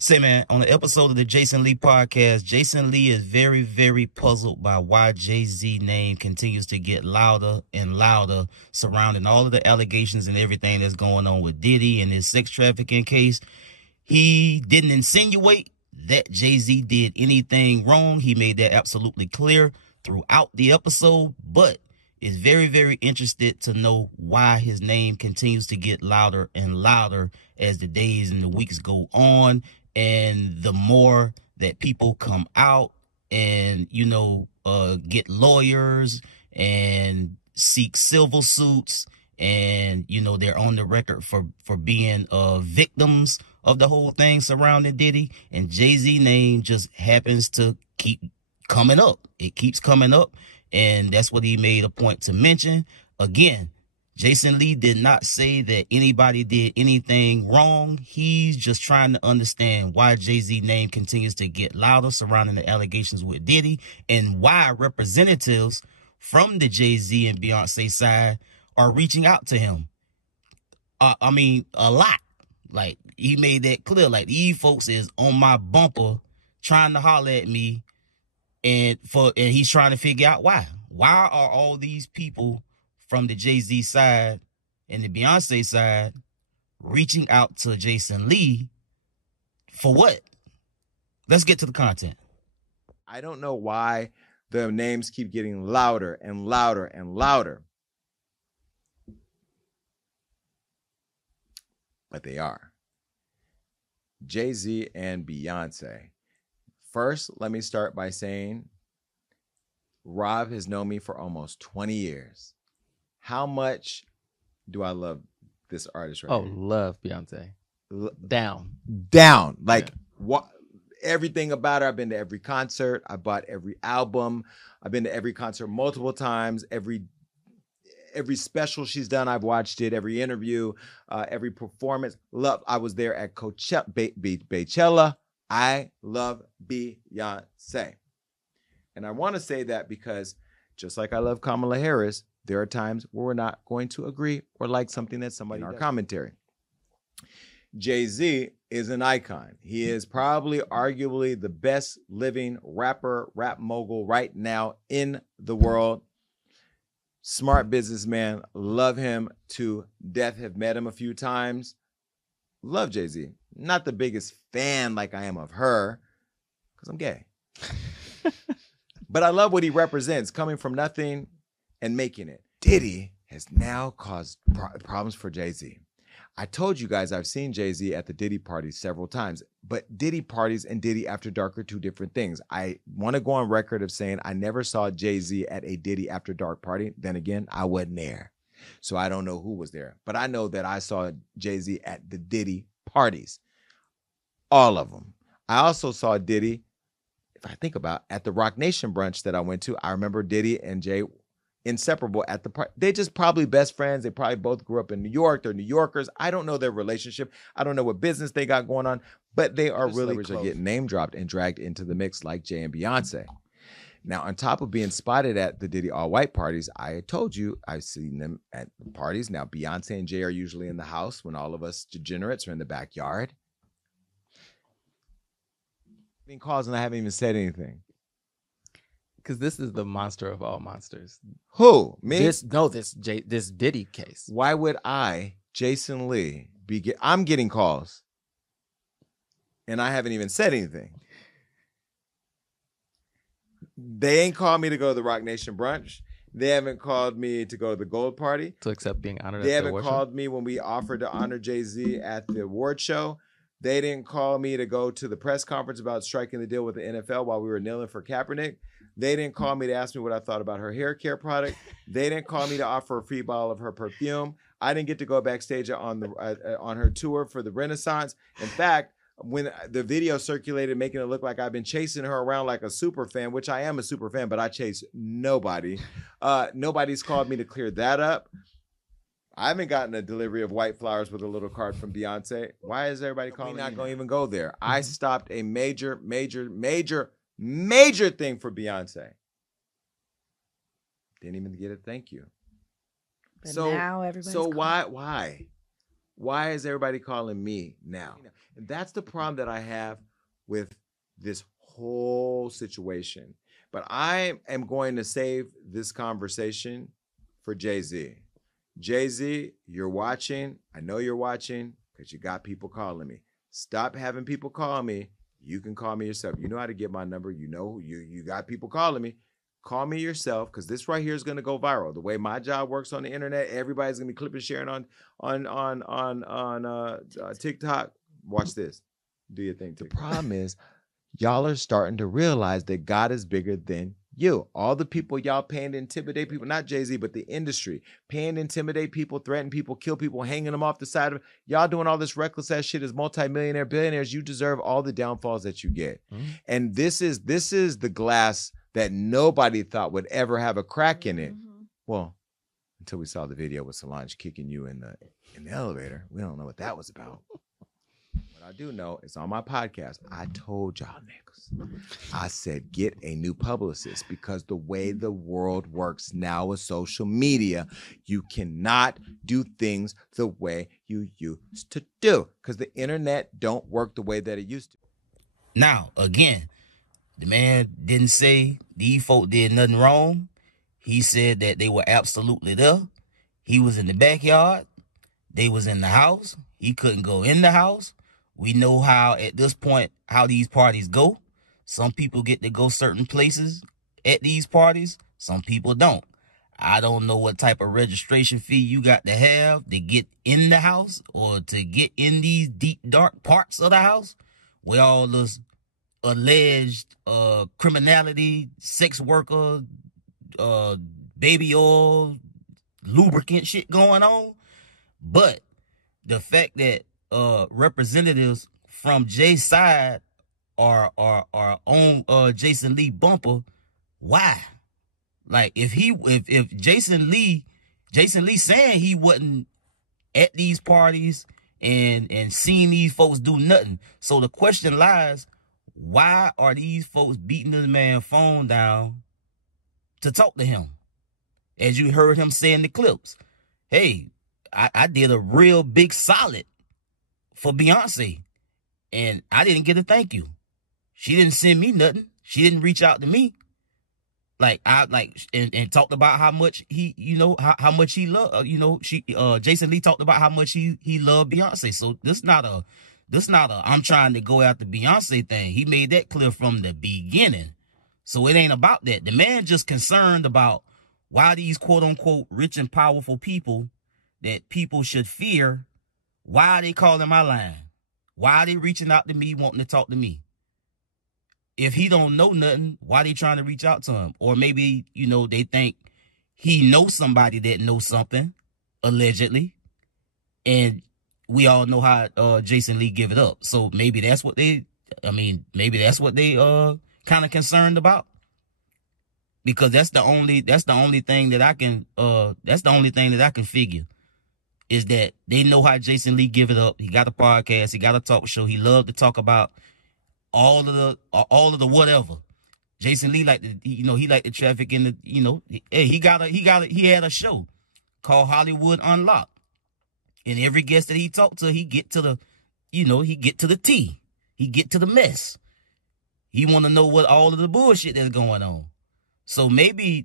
Say, man, on the episode of the Jason Lee podcast, Jason Lee is very, very puzzled by why JayZ name continues to get louder and louder surrounding all of the allegations and everything that's going on with Diddy and his sex trafficking case. He didn't insinuate that JayZ did anything wrong. He made that absolutely clear throughout the episode, but is very, very interested to know why his name continues to get louder and louder as the days and the weeks go on. And the more that people come out and, get lawyers and seek civil suits and, they're on the record for being victims of the whole thing surrounding Diddy, and JayZ name just happens to keep coming up. It keeps coming up, and that's what he made a point to mention. Again, Jason Lee did not say that anybody did anything wrong. He's just trying to understand why JayZ name continues to get louder surrounding the allegations with Diddy, and why representatives from the JayZ and Beyonce side are reaching out to him. A lot. Like, he made that clear. Like, these folks is on my bumper trying to holler at me, and he's trying to figure out why. Why are all these people from the JayZ side and the Beyonce side reaching out to Jason Lee for what? Let's get to the content. I don't know why the names keep getting louder and louder and louder, but they are. JayZ and Beyonce. First, let me start by saying Rob has known me for almost 20 years. How much do I love this artist right here? Love Beyonce. Down. Like, what? Everything about her. I've been to every concert. I bought every album. I've been to every concert multiple times. Every special she's done, I've watched it. Every interview, every performance. Love. I was there at Beychella. I love Beyonce. And I want to say that because just like I love Kamala Harris, there are times where we're not going to agree or like something that somebody in our commentary. JayZ is an icon. He is probably arguably the best living rapper, rap mogul right now in the world. Smart businessman. Love him to death. Have met him a few times. Love JayZ. Not the biggest fan like I am of her, because I'm gay. But I love what he represents, coming from nothing and making it. Diddy has now caused problems for JayZ. I told you guys I've seen JayZ at the Diddy parties several times, but Diddy parties and Diddy After Dark are two different things. I want to go on record of saying I never saw JayZ at a Diddy After Dark party. Then again, I wasn't there, so I don't know who was there. But I know that I saw JayZ at the Diddy parties, all of them. I also saw Diddy, if I think about, at the Rock Nation brunch that I went to. I remember Diddy and Jay inseparable at the party. They just probably best friends. They probably both grew up in New York. They're New Yorkers. I don't know their relationship. I don't know what business they got going on, but they are really close. Are getting name dropped and dragged into the mix like Jay and Beyonce. Now, on top of being spotted at the Diddy all-white parties, I told you I've seen them at the parties. Now, Beyonce and Jay are usually in the house when all of us degenerates are in the backyard. Being calls and I haven't even said anything. Because this is the monster of all monsters. Who? Me? This Diddy case. Why would I, Jason Lee, I'm getting calls and I haven't even said anything. They ain't called me to go to the Rock Nation brunch. They haven't called me to go to the Gold Party. To accept being honored. They haven't called me when we offered to honor JayZ at the award show. They didn't call me to go to the press conference about striking the deal with the NFL while we were kneeling for Kaepernick. They didn't call me to ask me what I thought about her hair care product. They didn't call me to offer a free bottle of her perfume. I didn't get to go backstage on her tour for the Renaissance. In fact, when the video circulated making it look like I've been chasing her around like a super fan, which I am a super fan, but I chase nobody. Nobody's called me to clear that up. I haven't gotten a delivery of white flowers with a little card from Beyonce. Why is everybody calling me? Not going to even go there. I stopped a major thing for Beyonce. Didn't even get a thank you. But now everybody's why? Why is everybody calling me now? And that's the problem that I have with this whole situation. But I am going to save this conversation for JayZ. JayZ, you're watching. I know you're watching because you got people calling me. Stop having people call me. You can call me yourself. You know how to get my number. You know you got people calling me. Call me yourself, because this right here is going to go viral. The way my job works on the internet, everybody's going to be clipping, sharing on TikTok. Watch this. Do your thing, TikTok. The problem is, y'all are starting to realize that God is bigger than you. All the people y'all paying to intimidate people, not JayZ, but the industry, paying to intimidate people, threaten people, kill people, hanging them off the side of y'all doing all this reckless ass shit as multimillionaire billionaires. You deserve all the downfalls that you get. And this is the glass that nobody thought would ever have a crack in it. Well, until we saw the video with Solange kicking you in the elevator. We don't know what that was about. What I do know is on my podcast, I told y'all niggas, I said, get a new publicist, because the way the world works now with social media, you cannot do things the way you used to do, because the internet don't work the way that it used to. Now, again, the man didn't say these folk did nothing wrong. He said that they were absolutely there. He was in the backyard. They was in the house. He couldn't go in the house. We know how, at this point, how these parties go. Some people get to go certain places at these parties. Some people don't. I don't know what type of registration fee you got to have to get in the house or to get in these deep, dark parts of the house where all this alleged criminality, sex worker, baby oil, lubricant shit going on. But the fact that representatives from Jay's side are on Jason Lee bumper, why? Like, if Jason Lee saying he wasn't at these parties and seeing these folks do nothing. So the question lies, why are these folks beating this man's phone down to talk to him? As you heard him say in the clips, hey, I did a real big solid for Beyonce, and I didn't get a thank you. She didn't send me nothing. She didn't reach out to me. And talked about how much he, how much he loved, Jason Lee talked about how much he loved Beyonce. So this not a I'm trying to go after Beyonce thing. He made that clear from the beginning. So it ain't about that. The man just concerned about why these quote unquote rich and powerful people that people should fear, why are they calling my line? Why are they reaching out to me, wanting to talk to me? If he don't know nothing, why they trying to reach out to him? Or maybe, they think he knows somebody that knows something, allegedly. And we all know how Jason Lee give it up. So maybe that's what they kind of concerned about. Because that's the only thing that I can figure, is that they know how Jason Lee give it up. He got a podcast, he got a talk show. He loved to talk about all of the whatever. Jason Lee he liked the traffic in the, he had a show called Hollywood Unlocked. And every guest that he talked to, he get to the tea. He get to the mess. He want to know what all of the bullshit that's going on. So maybe,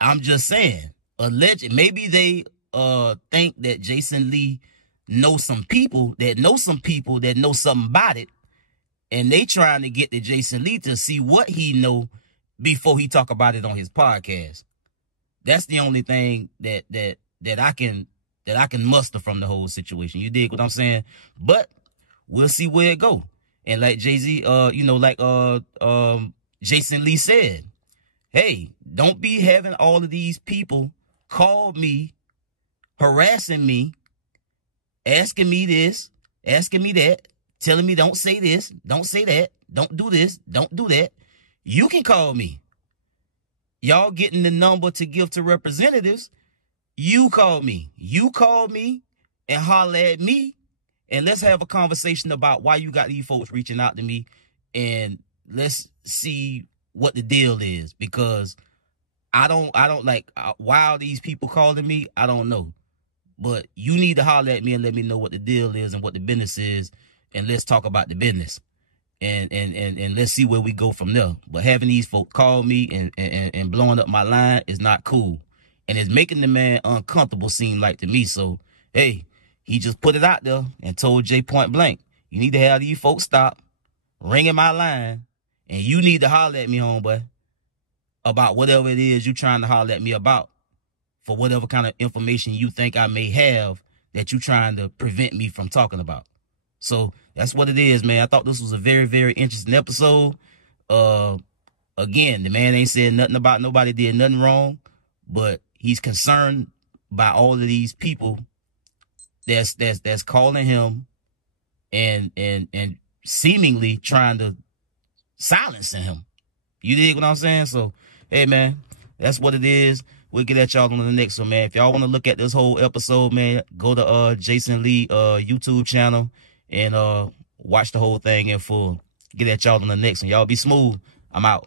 I'm just saying, maybe they think that Jason Lee knows some people that know something about it, and they trying to get to Jason Lee to see what he know before he talk about it on his podcast. That's the only thing that I can muster from the whole situation. You dig what I'm saying? But we'll see where it go. And like JayZ, Jason Lee said, hey, don't be having all of these people call me, harassing me, asking me this, asking me that, telling me don't say this, don't say that, don't do this, don't do that. You can call me. Y'all getting the number to give to representatives. You call me. You call me and holler at me, and let's have a conversation about why you got these folks reaching out to me, and let's see what the deal is, because I don't like, why are these people calling me? I don't know. But you need to holler at me and let me know what the deal is and what the business is, and let's talk about the business. And let's see where we go from there. But having these folks call me and blowing up my line is not cool. And it's making the man uncomfortable, seem like to me. So, hey, he just put it out there and told Jay point blank, you need to have these folks stop ringing my line, and you need to holler at me, homeboy, about whatever it is you trying to holler at me about, for whatever kind of information you think I may have that you trying to prevent me from talking about. So that's what it is, man. I thought this was a very, very interesting episode. Again, the man ain't said nothing about nobody did nothing wrong, but he's concerned by all of these people that's calling him and seemingly trying to silence him. You dig what I'm saying? So, hey, man, that's what it is. We'll get at y'all on the next one, man. If y'all want to look at this whole episode, man, go to JayZ Lee YouTube channel and watch the whole thing in full. Get at y'all on the next one. Y'all be smooth. I'm out.